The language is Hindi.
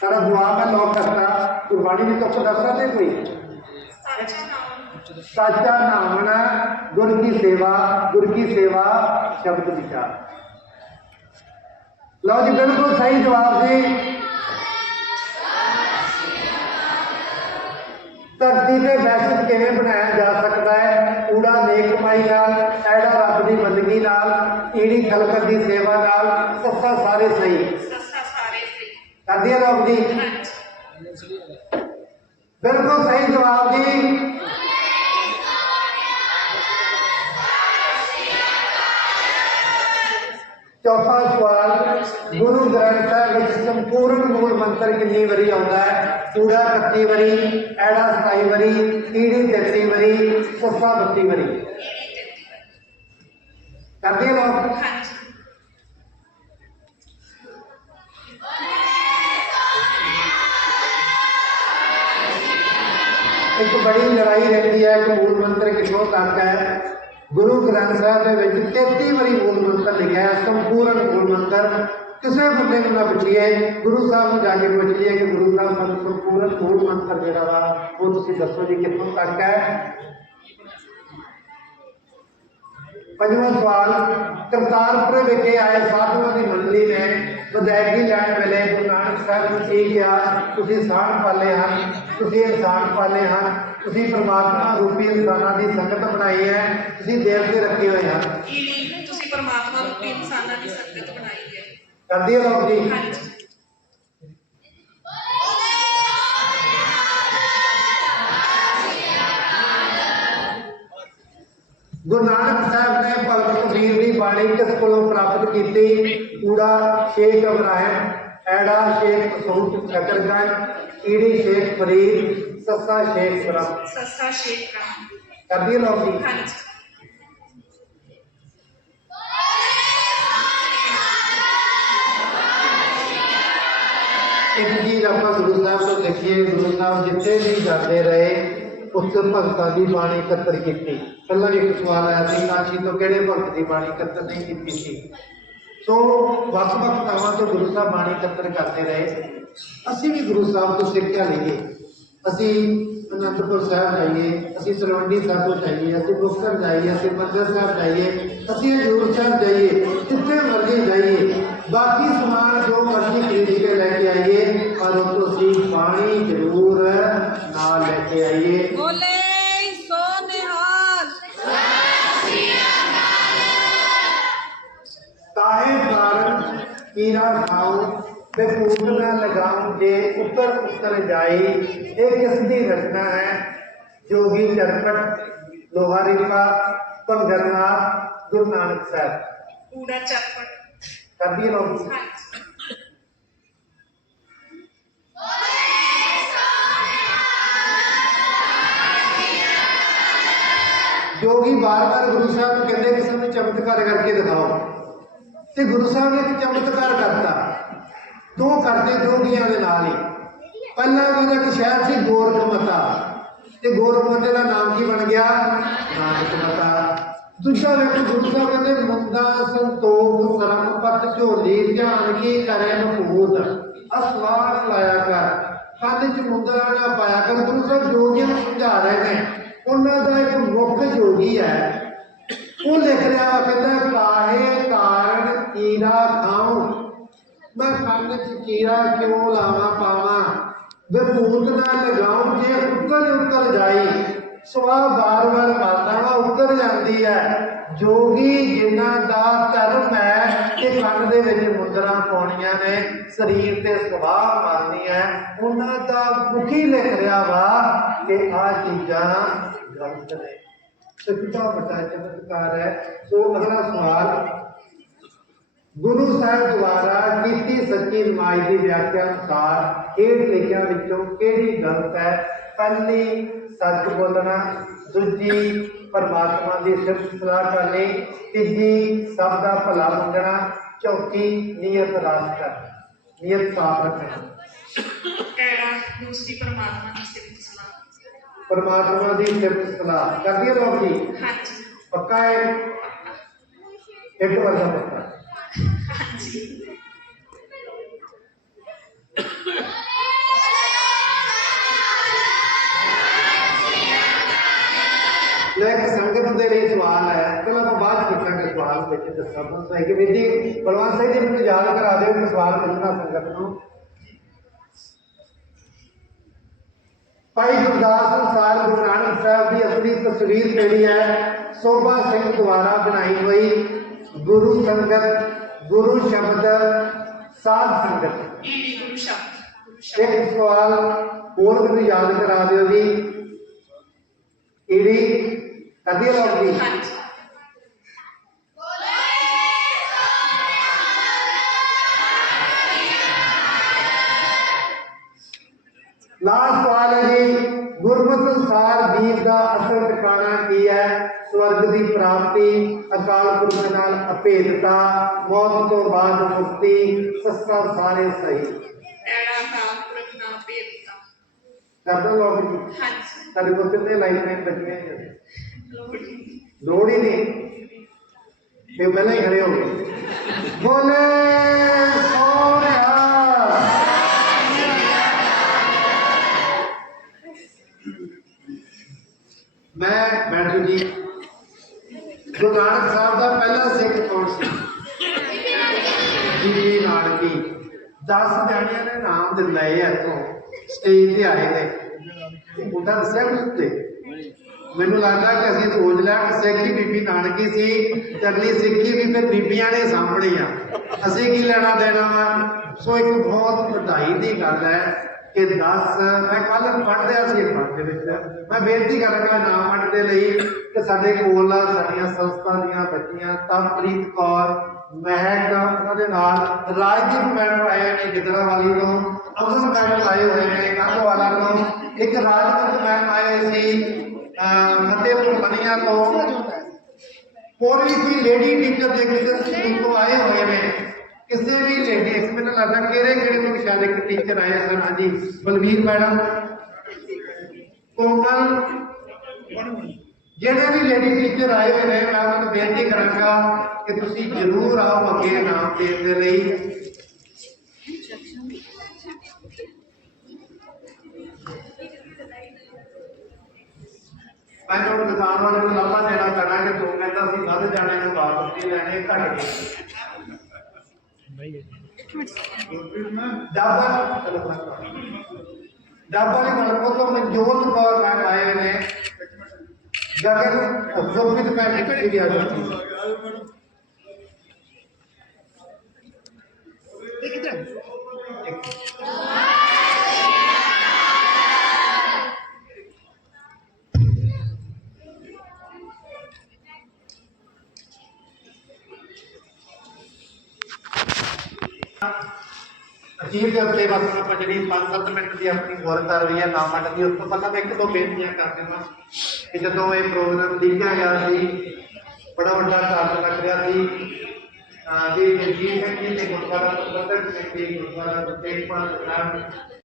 सारा दुआ में नौ कसरा कुर्बानी भी तो खुद असरा से कोई। साचा नामना गुर की सेवा गुर की सेवा शब्द विचार। लो जी बिल्कुल सही जवाब जी। धरती से वैश्विक किमें बनाया जा सकता है ऊड़ा नेक कमाई ऐड़ा रब की बंदगी ईड़ी खलकत की सेवा नाल सस्ता सारे सही ਸੇ ਕਰਦੀ ਹੈ ਲੋਕ ਜੀ ਹਾਂਜੀ ਬਿਲਕੁਲ ਸਹੀ ਜਵਾਬ ਜੀ ਚੌਥਾ ਸਵਾਲ ਗੁਰੂ ਗ੍ਰੰਥ ਸਾਹਿਬ ਵਿੱਚ ਸੰਪੂਰਨ ਮੂਲ ਮੰਤਰ ਕਿੰਨੀ ਵਾਰੀ ਆਉਂਦਾ ਹੈ ਊੜਾ 31 ਵਾਰੀ ਐੜਾ 27 ਵਾਰੀ ਈੜੀ 33 ਵਾਰੀ ਸੱਸਾ 32 ਵਾਰੀ ਕਰਦੇ ਲੋਕ ਹਾਂਜੀ एक बड़ी लड़ाई रहती है कि मूल मंत्र किशोर का है। गुरु ग्रंथ साहब तेती वारी मूल मंत्र लिखा है, संपूर्ण मूल मंत्र। किसी बंदे को ना पुछिए, गुरु साहब को जाके पूछ कि गुरु साहब, सानू संपूर्ण मूल मंत्र जोड़ा वा वो तुम दसो जी कितों तक है? पंजवा सवाल, करतारपुर विखे आए साधुओं की मंडली ने बदैगी लैन वेले गुरु नानक साहब ने की किया तुम साण पाले हैं ਤੁਸੀਂ ਇਨਸਾਨ ਪਾਲੇ ਹਨ ਤੁਸੀਂ ਪ੍ਰਮਾਤਮਾ ਰੂਪੀ ਇਨਸਾਨਾਂ ਦੀ ਸੰਗਤ ਬਣਾਈ ਹੈ ਤੁਸੀਂ ਦੇਵਤੇ ਰੱਖੇ ਹੋਏ ਹਨ ਈੜੀ ਤੁਸੀਂ ਪਰਮਾਤਮਾ ਰੂਪੀ ਇਨਸਾਨਾਂ ਦੀ ਸੰਗਤ ਬਣਾਈ ਹੈ ਕਰਦੀ ਹੈ ਲੋਕ ਜੀ ਹਾਂਜੀ ਗੁਰੂ ਨਾਨਕ ਸਾਹਿਬ ਨੇ ਭਗਤ ਕਬੀਰ ਦੀ ਬਾਣੀ ਕਿਸ ਕੋਲੋਂ ਪ੍ਰਾਪਤ ਕੀਤੀ ਊੜਾ ਸ਼ੇਖ ਇਬਰਾਹਿਮ एडा शेख मसूद शकरगंज ईडी शेख फरीद सस्ता शेख ब्रह्म सस्ता शेख ब्रह्म कर दिए नौकरी एक चीज़ आपका गुरु साहब को देखिए गुरु साहब जितने भी जाते रहे उससे भगतां की बाणी एकत्र की पहला एक सवाल आया था नाची तो कि भगत की बाणी एकत्र नहीं की थी? ਸੋ ਵੱਖ-ਵੱਖ ਥਾਵਾਂ ਤੋਂ ਗੁਰੂ ਸਾਹਿਬ ਬਾਣੀ ਇਕੱਤਰ ਕਰਦੇ ਰਹੇ ਅਸੀਂ ਵੀ ਗੁਰੂ ਸਾਹਿਬ ਤੋਂ ਸਿੱਖਿਆ ਲਈਏ ਅਸੀਂ ਅਨੰਦਪੁਰ ਸਾਹਿਬ ਜਾਈਏ ਅਸੀਂ ਤਲਵੰਡੀ ਸਾਹਿਬ ਜਾਈਏ ਅਸੀਂ ਮੁਕਤਸਰ ਜਾਈਏ ਅਸੀਂ ਮੰਦਰ ਸਾਹਿਬ ਜਾਈਏ ਅਸੀਂ ਹਜ਼ੂਰ ਸਾਹਿਬ ਜਾਈਏ ਜਿੱਥੇ ਮਰਜ਼ੀ ਜਾਈਏ ਬਾਕੀ ਸਮਾਨ ਜੋ ਮਰਜ਼ੀ ਖਰੀਦ ਕੇ ਲੈ ਕੇ ਆਈਏ ਪਰ ਉਹ ਤੋਂ पे पूर्ण लगाम के उतर उतर जाई। एक ऐसी रचना है जोगी चरपट लोहारिपा भंगरनाथ गुरु नानक साहब। पूरा चरपट कर लोग। जोगी बार बार गुरु साहब कहते कि सामने चमत्कार करके दिखाओ। तो गुरु साहब ने एक चमत्कार करता। ਨੇ ਦੋ ਕਰਦੇ ਜੋਗੀਆਂ ਦੇ ਨਾਲ ਹੀ। ਪਹਿਲਾਂ ਉਹਨਾਂ ਦਾ ਇੱਕ ਸ਼ਹਿਰ ਸੀ ਗੋਰਖਮਤਾ ਤੇ ਗੋਰਖਮਤੇ ਦਾ ਨਾਮ ਕੀ ਬਣ ਗਿਆ? ਨਾਨਕਮਤਾ ਦੂਜਾ ਵੇਖੋ ਗੁਰੂ ਸਾਹਿਬ ਕਹਿੰਦੇ ਮੁੰਦਾ ਸੰਤੋਖ ਸਰਮ ਝੋਲੀ ਧਿਆਨ ਕੀ ਕਰੇ ਨਪੂਤ ਅਸਵਾਰ ਲਾਇਆ ਕਰ। ਕੰਨ ਚ ਮੁੰਦਰਾ ਨਾ ਪਾਇਆ ਕਰ। ਗੁਰੂ ਸਾਹਿਬ ਜੋਗੀਆਂ ਨੂੰ ਸਮਝਾ ਰਹੇ ਨੇ। ਉਹਨਾਂ ਦਾ ਇੱਕ ਮੁੱਖ ਜੋਗੀ ਹੈ। ਉਹ ਲਿਖ ਰਿਹਾ ਕਹਿੰਦਾ ਕਾਹੇ ਕਾਰਨ ਕੀੜਾ ਖਾਉ। ਮੈਂ ਕੰਨ ਚ ਕੀੜਾ ਕਿਉਂ ਲਾਵਾਂ ਪਾਵਾਂ? ਵਿਭੂਤ ਨਾ ਲਗਾਉਂ ਜੇ ਉੱਤਰ ਉੱਤਰ ਜਾਈ। ਸਵਾ ਬਾਰ ਬਾਰ ਬਾਤਾਂ ਉੱਤਰ ਜਾਂਦੀ ਹੈ ਜੋਗੀ ਜਿਨ੍ਹਾਂ ਦਾ ਧਰਮ ਹੈ ਕਿ ਕੰਨ ਦੇ ਵਿੱਚ ਮੁੰਦਰਾਂ ਪਾਉਣੀਆਂ ਨੇ, ਸਰੀਰ ਤੇ ਸੁਭਾਅ ਮਾਰਨੀ ਉਹਨਾਂ ਦਾ ਮੁਖੀ ਲਿਖ ਰਿਹਾ ਵਾ ਕਿ ਆ ਚੀਜ਼ਾਂ ਗਲਤ ਨੇ। ਸਿੱਧਾ ਵੱਡਾ ਚਮਤਕਾਰ ਹੈ। ਸੋ ਅਗਲਾ ਸਵਾਲ ਗੁਰੂ ਸਾਹਿਬ ਦੁਆਰਾ ਕੀਤੀ ਸੱਚੀ ਨਮਾਜ਼ ਦੀ ਵਿਆਖਿਆ ਅਨੁਸਾਰ ਹੇਠ ਲਿਖਿਆਂ ਵਿੱਚੋਂ ਕਿਹੜੀ ਗਲਤ ਹੈ? ਪਹਿਲੀ ਸੱਚ ਬੋਲਣਾ ਦੂਜੀ ਪਰਮਾਤਮਾ ਦੀ ਸਿਫਤ ਸਲਾਹ ਕਰਨੀ ਤੀਜੀ ਸਭ ਦਾ ਭਲਾ ਮੰਗਣਾ ਚੌਥੀ ਨੀਅਤ ਰਾਸ ਕਰਨੀ। ਨੀਅਤ ਸਾਫ਼ ਰੱਖਣੀ। ਐੜਾ ਦੂਸਰੀ ਪਰਮਾਤਮਾ ਦੀ ਸਿਫਤ ਸਲਾਹ। ਪਰਮਾਤਮਾ ਦੀ ਸਿਫਤ ਸਲਾਹ। ਕਰਦੀ ਹੈ ਲੋਕ ਹਾਂਜੀ। ਪੱਕਾ ਹੈ? ਇੱਕ ਵਰਗਾ ਪੱਕਾ। ਲੈ ਸੰਗਤ ਦੇ ਲਈ ਸਵਾਲ ਹੈ। ਚਲੋ ਆਪਾਂ ਬਾਅਦ ਪੁੱਛਾਂਗੇ ਸਵਾਲ ਵਿੱਚ ਦੱਸਾਂ। ਤਾਂ ਕਿ ਵੀਰ ਜੀ ਬਲਵੰਤ ਸਿੰਘ ਜੀ ਮੈਨੂੰ ਯਾਦ ਕਰਾ ਦਿਓ ਕਿ ਸਵਾਲ ਪੁੱਛਣਾ ਸੰਗਤ ਨੂੰ। ਭਾਈ ਗੁਰਦਾਸ ਅਨਸਾਰ ਗੁਰੂ ਨਾਨਕ ਸਾਹਿਬ ਦੀ ਅਸਲੀ ਤਸਵੀਰ ਜਿਹੜੀ ਹੈ, ਸੋਭਾ ਸਿੰਘ ਦੁਆਰਾ ਬਣਾਈ ਹੋਈ ਗੁਰੂ ਸੰਗਤ ਗੁਰੂ ਸ਼ਬਦ ਸਾਧ ਸੰਗਤ। ਈੜੀ ਗੁਰੂ ਸ਼ਬਦ ਇੱਕ ਸਵਾਲ ਹੋਰ ਮੈਨੂੰ ਯਾਦ ਕਰਾ ਦਿਓ ਜੀ। ਈੜੀ ਕਦੀ ਲੱਗਦੀ। ਹਾਂਜੀ। ਲਾਸਟ ਸਵਾਲ ਹੈ ਜੀ ਗੁਰਮਤਿ ਅਨੁਸਾਰ ਜੀਵ ਦਾ ਅਸਲ ਟਿਕਾਣਾ ਕੀ ਹੈ ਸਵਰਗ ਦੀ ਪ੍ਰਾਪਤੀ ਅਕਾਲ ਪੁਰਖ ਨਾਲ ਅਭੇਦਤਾ ਮੌਤ ਤੋਂ ਬਾਅਦ ਮੁਕਤੀ ਸਸਤਾ ਸਾਰੇ ਸਹੀ ਐੜਾ ਕਾਲ ਪੁਰਖ ਨਾਮ ਬੇਦਿਤਾ ਕਰਦਾ ਲੋਕ ਜੀ ਹਾਂਜੀ ਸਾਡੇ ਕੋਲ ਕਿੰਨੇ ਲਾਈਨ ਲਾਈਨ ਬਚੀਆਂ ਨੇ ਲੋੜ ਨਹੀਂ ਲੋੜ ਹੀ ਨਹੀਂ ਤੇ ਪਹਿਲਾਂ ਹੀ ਖੜੇ ਹੋ ਗਏ ਬੋਲੇ ਮੈਂ ਬੈਠੂ ਜੀ ਗੁਰੂ ਨਾਨਕ ਸਾਹਿਬ ਦਾ ਪਹਿਲਾ ਸਿੱਖ ਕੌਣ ਸੀ? ਜੀ ਨਾਨਕੀ। 10 ਜਾਣਿਆਂ ਨੇ ਨਾਮ ਦੇ ਇੱਥੋਂ ਸਟੇਜ ਤੇ ਆਏ ਨੇ। ਮੁੰਡਾ ਦੱਸਿਆ ਵੀ ਉੱਤੇ? ਮੈਨੂੰ ਲੱਗਦਾ ਕਿ ਅਸੀਂ ਸੋਚ ਲਿਆ ਕਿ ਸਿੱਖੀ ਬੀਬੀ ਨਾਨਕੀ ਸੀ ਤੇ ਸਿੱਖੀ ਵੀ ਫਿਰ ਬੀਬੀਆਂ ਨੇ ਸਾਹਮਣੇ ਆ। ਅਸੀਂ ਕੀ ਲੈਣਾ ਦੇਣਾ ਵਾ? ਸੋ ਇੱਕ ਬਹੁਤ ਵਧਾਈ ਦੀ ਗੱਲ ਹੈ। ਕਿ 10 ਮੈਂ ਕੱਲ ਪੜ੍ਹਦਿਆ ਸੀ ਇੱਕ ਦੇ ਵਿੱਚ। ਮੈਂ ਬੇਨਤੀ ਕਰਾਂਗਾ ਨਾਮ ਮੰਡ ਦੇ ਲਈ ਕਿ ਸਾਡੇ ਕੋਲ, ਸਾਡੀਆਂ ਸੰਸਥਾ ਦੀਆਂ ਬੱਚੀਆਂ, ਤਨਪ੍ਰੀਤ ਕੌਰ, ਮਹਿਕ, ਉਹਨਾਂ ਦੇ ਨਾਲ ਰਾਜਦੀਪ ਮੈਡਮ ਆਏ ਨੇ ਗਿੱਦੜਾ ਵਾਲੀ ਤੋਂ, ਅਮਨ ਮੈਡਮ ਆਏ ਹੋਏ ਨੇ ਕੰਗਵਾਲਾ ਤੋਂ, ਇੱਕ ਰਾਜਪੂਤ ਮੈਮ ਆਏ ਸੀ ਫਤਿਹਪੁਰ ਬਨੀਆਂ ਤੋਂ। ਹੋਰ ਵੀ ਲੇਡੀ ਟੀਚਰ ਦੇ ਕਿਸੇ ਸਕੂਲ ਤੋਂ ਆਏ ਹੋਏ ਨੇ। ਕਿਸੇ ਵੀ ਲੇਡੀ ਮੈਨੂੰ ਲੱਗਦਾ ਕਿਹੜੇ ਕਿਹੜੇ ਤੋਂ ਸ਼ਾਇਦ ਇੱਕ ਟੀਚਰ ਆਏ ਸਨ, ਹਾਂਜੀ ਬਲਵੀਰ ਮੈਡਮ, ਕੋਮਲ, ਜਿਹੜੇ ਵੀ ਲੇਡੀ ਟੀਚਰ ਆਏ ਹੋਏ ਨੇ, ਮੈਂ ਉਹਨਾਂ ਨੂੰ ਬੇਨਤੀ ਕਰਾਂਗਾ ਕਿ ਤੁਸੀਂ ਜ਼ਰੂਰ ਆਓ ਅੱਗੇ ਨਾਮ ਦੇਣ ਦੇ ਲਈ। ਮੈਂ ਤੁਹਾਨੂੰ ਦੁਕਾਨ ਵਾਲੇ ਨੂੰ ਲਾਭਾ ਦੇਣਾ ਪੈਣਾ ਕਿ ਤੂੰ ਕਹਿੰਦਾ ਸੀ ਵੱਧ ਜਾਣੇ ਨੂੰ ਵਾਪਸ ਨਹੀਂ ਲੈਣੇ ਘਟ ਗਏ। ಡಬ್ಬಾಲಿ ಕಳ್ಕೊಂಡು ಒಂದು ಜೋನ್ ಪವರ್ ಮಾಯನೆ ಗಗನ್ ಒಬ್ಬೊಬ್ಬಿದ ಮೇಲೆ ಹಿಡಿಯೋದು देखिए ਜਿਹੜੀ 5-7 ਮਿੰਟ ਦੀ ਆਪਣੀ ਹੋਰ ਕਰ ਰਹੀ ਹੈ ਨਾਮ ਮੰਡ ਉਸ ਤੋਂ ਪਹਿਲਾਂ ਮੈਂ ਇੱਕ ਦੋ ਬੇਨਤੀਆਂ ਕਰ ਦੇਵਾਂ ਕਿ ਜਦੋਂ ਇਹ ਪ੍ਰੋਗਰਾਮ ਲਿਖਿਆ ਗਿਆ ਸੀ, ਬੜਾ ਵੱਡਾ ਕਾਰਨ ਲੱਗ ਰਿਹਾ ਸੀ। ਜੀ ਜੀ ਜੀ ਨੇ ਗੁਰਦੁਆਰਾ ਪ੍ਰਬੰਧਕ ਕਮੇਟੀ, ਗੁਰਦੁਆਰਾ ਤੇਜਪਾਲ ਸਾਹਿਬ